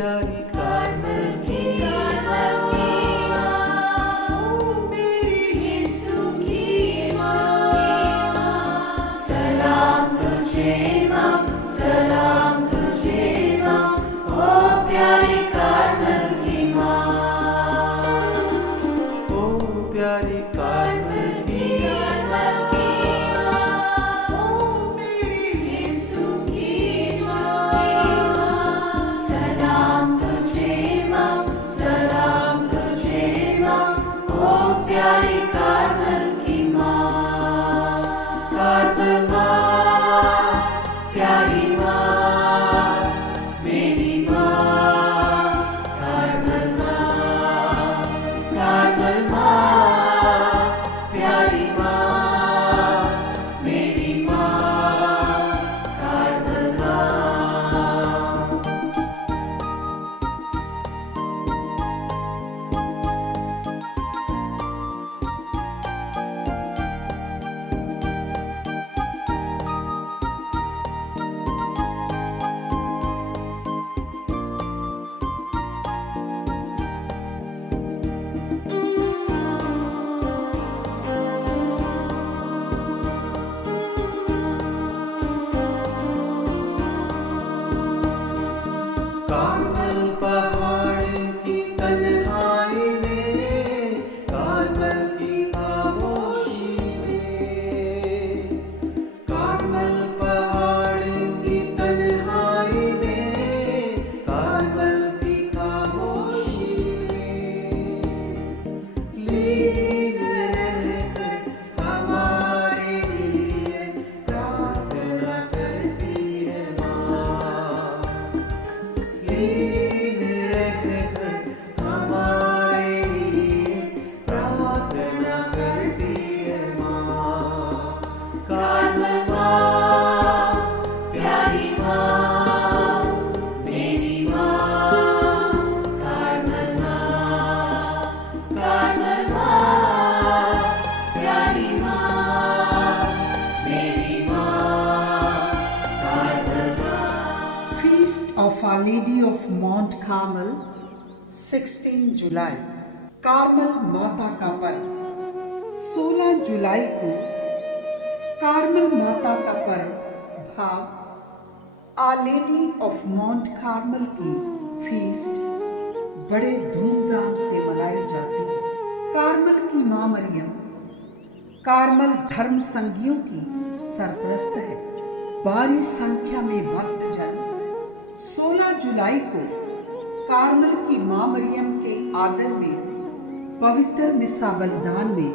प्यारी कार्मेल की सलाम तुझे माँ, सलाम तुझे माँ, ओ प्यारी कार्मेल की माँ, ओ प्यारी कार्मेल की ओ मेरी यीशु की माँ, सलाम तुझे माँ, सलाम तुझे माँ, ओ प्यारी कार्मेल की माँ, कार्मेल माँ, प्यारी माँ, मेरी माँ, कार्मेल माँ, कार्मेल माँ, प्यारी माँ, मेरी माँ, कार्मेल माँ। कार्मेल पहाड़ की तन्हाई में, कार्मेल की खामोशी में, कार्मेल पहाड़ की तन्हाई में, कार्मेल की खामोशी में, लीन रहकर हमारे लिए प्रार्थना करती है माँ, लीन रहकर हमारे लिए प्रार्थना करती है माँ, कार्मेल माँ, प्यारी माँ, मेरी माँ, कार्मेल माँ, कार्मेल माँ, प्यारी माँ, मेरी माँ, कार्मेल माँ। Feast of Our Lady of Mount Carmel, 16 July. Carmel माता का पर्व। 16 जुलाई को कार्मल माता का पर्व भाव Our Lady of Mount Carmel की फीस्ट बड़े धूमधाम से मनाई जाती है। कार्मल की माँ मरियम कार्मल धर्म संगियों की सरप्रस्त है। भारी संख्या में भक्तजन 16 जुलाई को कार्मल की माँ मरियम के आदर में पवित्र मिसा बलिदान में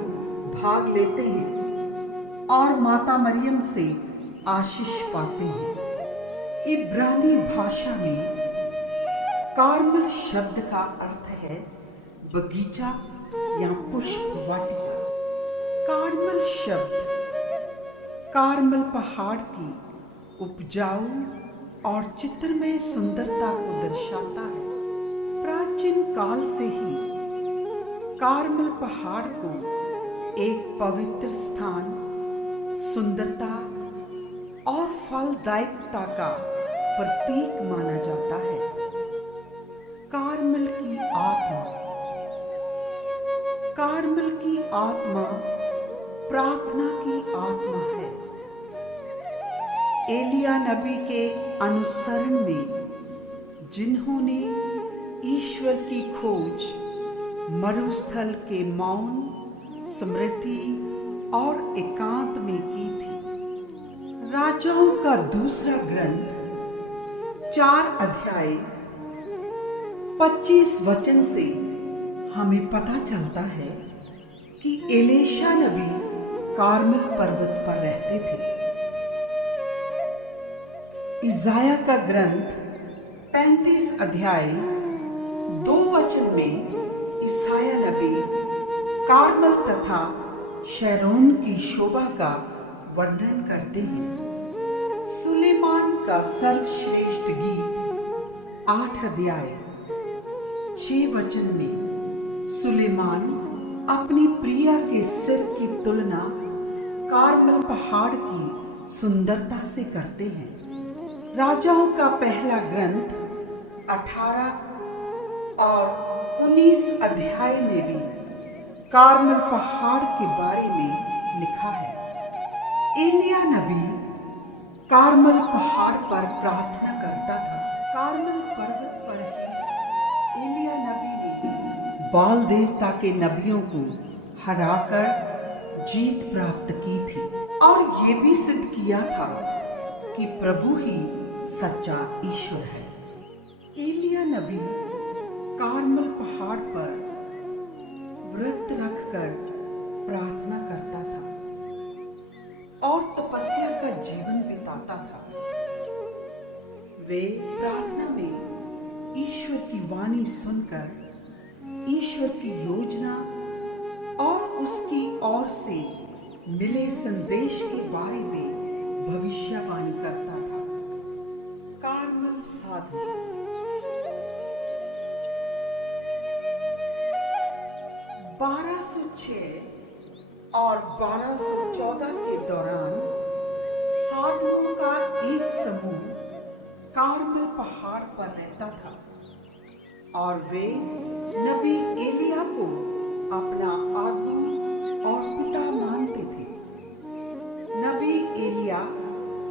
भाग लेते हैं और माता मरियम से आशीष पाते हैं। इब्रानी भाषा में कार्मल शब्द का अर्थ है बगीचा या पुष्प वाटिका। कार्मल शब्द कार्मल पहाड़ की उपजाऊ और चित्रमय सुंदरता को दर्शाता है। प्राचीन काल से ही कार्मल पहाड़ को एक पवित्र स्थान, सुंदरता और फलदायकता का प्रतीक माना जाता है। कार्मल की आत्मा, कार्मल की आत्मा प्रार्थना की आत्मा है। एलिया नबी के अनुसरण में जिन्होंने ईश्वर की खोज मरुस्थल के मौन, स्मृति और एकांत में की थी। राजाओं का दूसरा ग्रंथ 4 अध्याय 25 वचन से हमें पता चलता है कि एलीशा नबी कार्मल पर्वत पर रहते थे। इज़ाया का ग्रंथ 35 अध्याय 2 वचन में ईसाया नबी कार्मल तथा शैरोन की शोभा का वर्णन करते हैं। सुलेमान का सर्वश्रेष्ठ गीत 8 अध्याय 6 वचन में सुलेमान अपनी प्रिया के सिर की तुलना कार्मल पहाड़ की सुंदरता से करते हैं। राजाओं का पहला ग्रंथ 18 और 19 अध्याय में भी कार्मल पहाड़ के बारे में लिखा है। एलिया नबी कार्मल पहाड़ पर प्रार्थना करता था। कार्मल पर्वत पर ही एलिया नबी ने बाल देवता के नबियों को हराकर जीत प्राप्त की थी और ये भी सिद्ध किया था कि प्रभु ही सच्चा ईश्वर है। एलिया नबी कार्मल पहाड़ पर व्रत रखकर प्रार्थना करता था और तपस्या का जीवन बिताता था। वे प्रार्थना में ईश्वर की वाणी सुनकर ईश्वर की योजना और उसकी ओर से मिले संदेश के बारे में भविष्यवाणी करता था। कार्मल साधु 1206 और 1214 के दौरान साधुओं का एक समूह कार्मल पहाड़ पर रहता था और वे नबी एलिया को अपना आगू और पिता मानते थे। नबी एलिया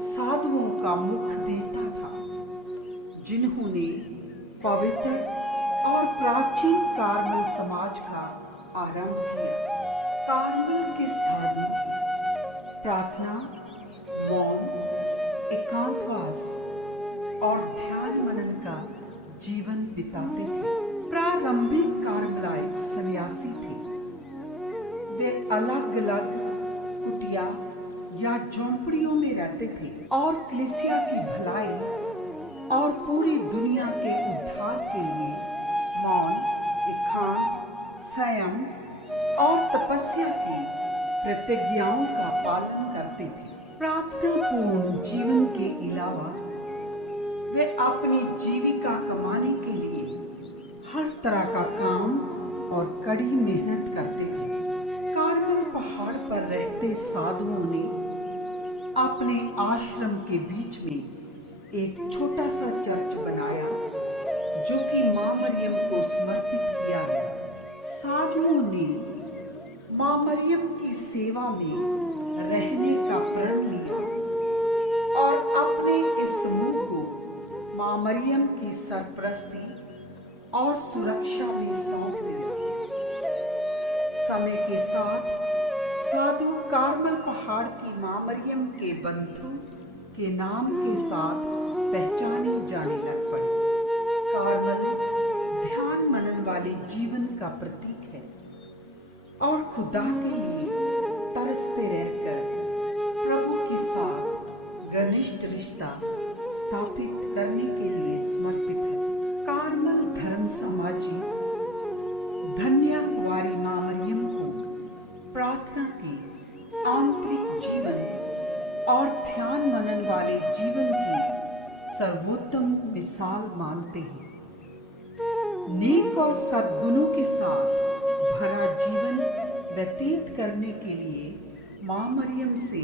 साधुओं का मुख देवता था जिन्होंने पवित्र और प्राचीन कार्मल समाज का आरंभ किया। कार्मल के साधु प्रार्थना, मौन, एकांतवास और ध्यान मनन का जीवन बिताते थे। प्रारंभिक कार्मलाइट सन्यासी थे। वे अलग अलग कुटिया या झोंपड़ियों में रहते थे और कलीसिया की भलाई और पूरी दुनिया के उद्धार के लिए मौन, एकांत, संयम और तपस्या की प्रतिज्ञाओं का पालन करते थे। प्रार्थनापूर्ण जीवन के अलावा वे अपनी जीविका कमाने के लिए हर तरह का काम और कड़ी मेहनत करते थे। कार्मल पहाड़ पर रहते साधुओं ने अपने आश्रम के बीच में एक छोटा सा चर्च बनाया जो कि मां मरियम को समर्पित किया गया। साधुओं ने मां मरियम की सेवा में रहने का प्रण लिया और अपने इस समूह को मां मरियम की सरपरस्ती और सुरक्षा में सौंप दिया। समय के साथ साधु कार्मल पहाड़ की मां मरियम के बंधु के नाम के साथ पहचाने जाने लग पड़े। कार्मल ध्यान मनन वाले जीवन का प्रतीक है और खुदा के लिए तरसते रहकर प्रभु के साथ घनिष्ठ रिश्ता स्थापित करने के लिए समर्पित है। कार्मल धर्म समाजी धन्य कुंवारी मां मरियम को प्रार्थना की, आंतरिक जीवन और ध्यान मनन वाले जीवन की सर्वोत्तम मिसाल मानते हैं। नेक और सद्गुणों के साथ भरा जीवन व्यतीत करने के लिए मां मरियम से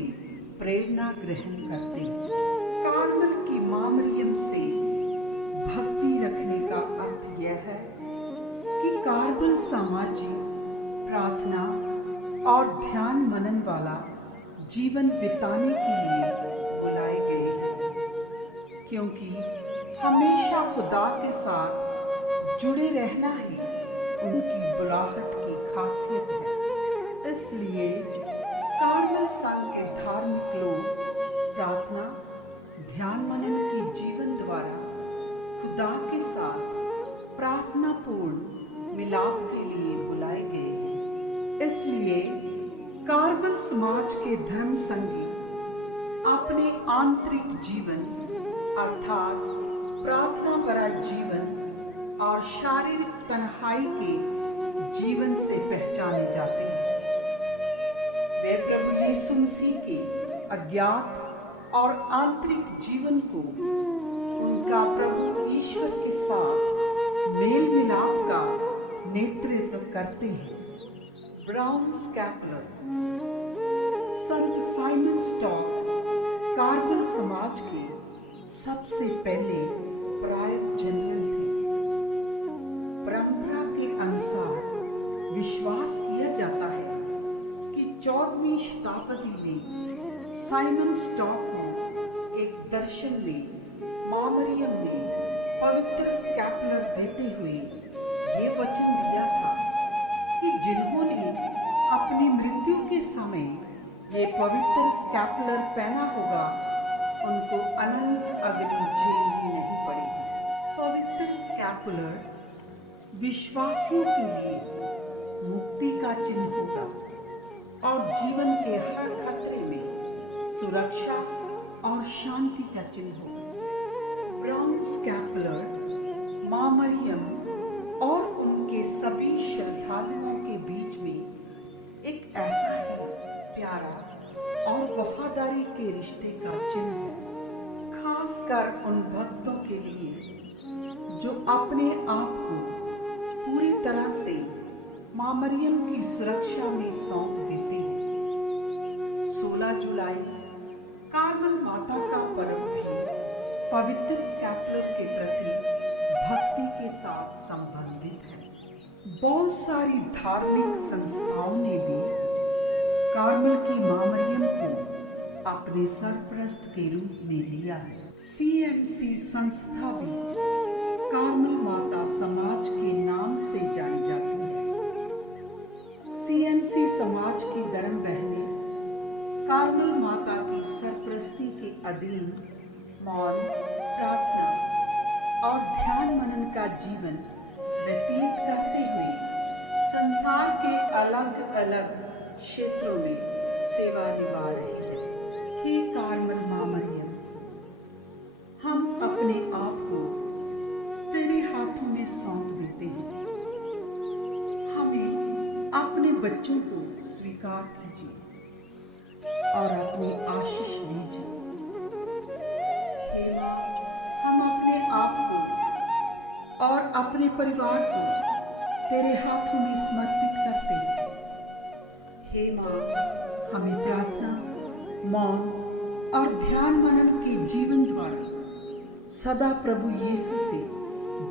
प्रेरणा ग्रहण करते हैं। कार्मल की मां मरियम से भक्ति रखने का अर्थ यह है कि कार्मल समाजी प्रार्थना और ध्यान मनन वाला जीवन बिताने के लिए बुलाए गए हैं, क्योंकि हमेशा खुदा के साथ जुड़े रहना ही उनकी बुलाहट की खासियत है। इसलिए कार्मल संघ के धार्मिक लोग प्रार्थना, ध्यान मनन के जीवन द्वारा खुदा के साथ प्रार्थनापूर्ण मिलाप के लिए बुलाए गए हैं। इसलिए कार्मल समाज के धर्म संगी अपने आंतरिक जीवन अर्थात प्रार्थना भरा जीवन और शारीरिक तन्हाई के जीवन से पहचाने जाते हैं। वे प्रभु यीशु मसीह के अज्ञात और आंतरिक जीवन को उनका प्रभु ईश्वर के साथ मेल मिलाप का नेतृत्व करते हैं। ब्राउन स्कैपुलर संत साइमन स्टॉक कार्मल समाज के सबसे पहले प्रायर जनरल थे। शताब्दी में साइमन स्टॉक को एक दर्शन में मां मरियम ने पवित्र स्कैपुलर देते हुए ये वचन दिया था कि जिन्होंने अपनी मृत्यु के समय ये पवित्र स्कैपुलर पहना होगा उनको अनंत अग्नि झेलनी नहीं पड़ेगी। पवित्र स्कैपुलर विश्वासियों के लिए मुक्ति का चिन्ह होगा और जीवन के हर खतरे में सुरक्षा और शांति का चिन्ह होगा। ब्राउन स्कैपुलर मां मरियम और उनके सभी श्रद्धालुओं के बीच में एक ऐसा ही प्यारा और वफादारी के रिश्ते का चिन्ह है, खासकर उन भक्तों के लिए जो अपने आप को पूरी तरह से मां मरियम की सुरक्षा में सौंप देते हैं। 16 जुलाई कार्मल माता का पर्व भी पवित्र स्कैपुलर के प्रति भक्ति के साथ संबंधित है। बहुत सारी धार्मिक संस्थाओं ने भी कार्मल की मां मरियम को अपने सरप्रस्त के रूप में लिया है। CMC संस्था भी कार्मल माता समाज के नाम से जानी जाती है। CMC समाज की धर्म बहनें कार्मल माता की सरप्रस्ती के अधीन मौन, प्रार्थना और ध्यान मनन का जीवन व्यतीत करते हुए संसार के अलग अलग क्षेत्रों में सेवा निभा रही है। हे कार्मल मां मरियम, हम अपने आप को तेरे हाथों में सौंप देते हैं। हमें अपने बच्चों को स्वीकार कीजिए और अपनी आशीष दीजिए। हे मां, हम अपने आप को और अपने परिवार को तेरे हाथों में समर्पित करते हैं। हे मां, हमें प्रार्थना, मौन और ध्यान मनन के जीवन द्वारा सदा प्रभु यीशु से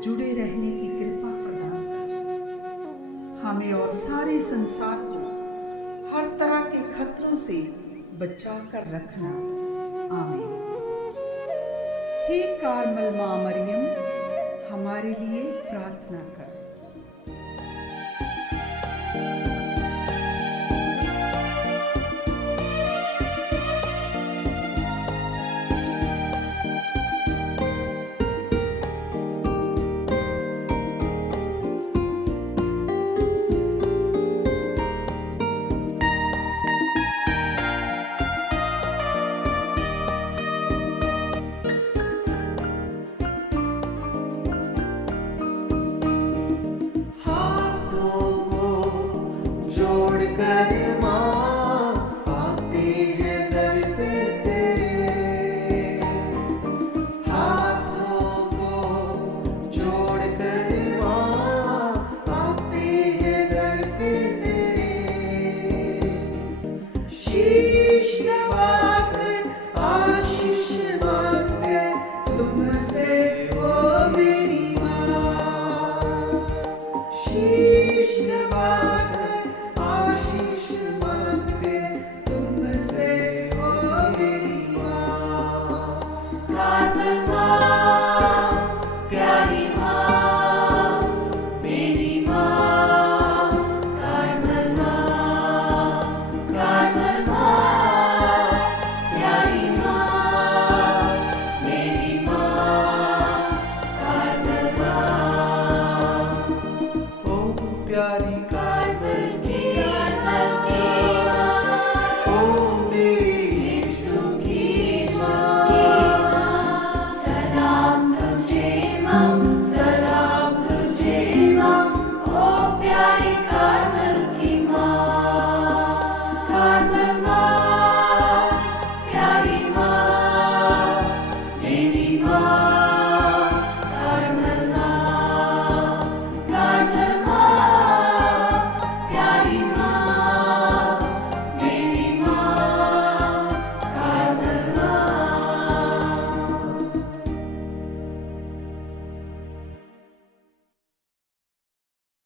जुड़े रहने की कृपा प्रदान कर। हमें और सारे संसार को हर तरह के खतरों से बचा कर रखना। आमीन। हे कार्मल मां मरियम, हमारे लिए प्रार्थना कर। हाथों को जोड़कर मां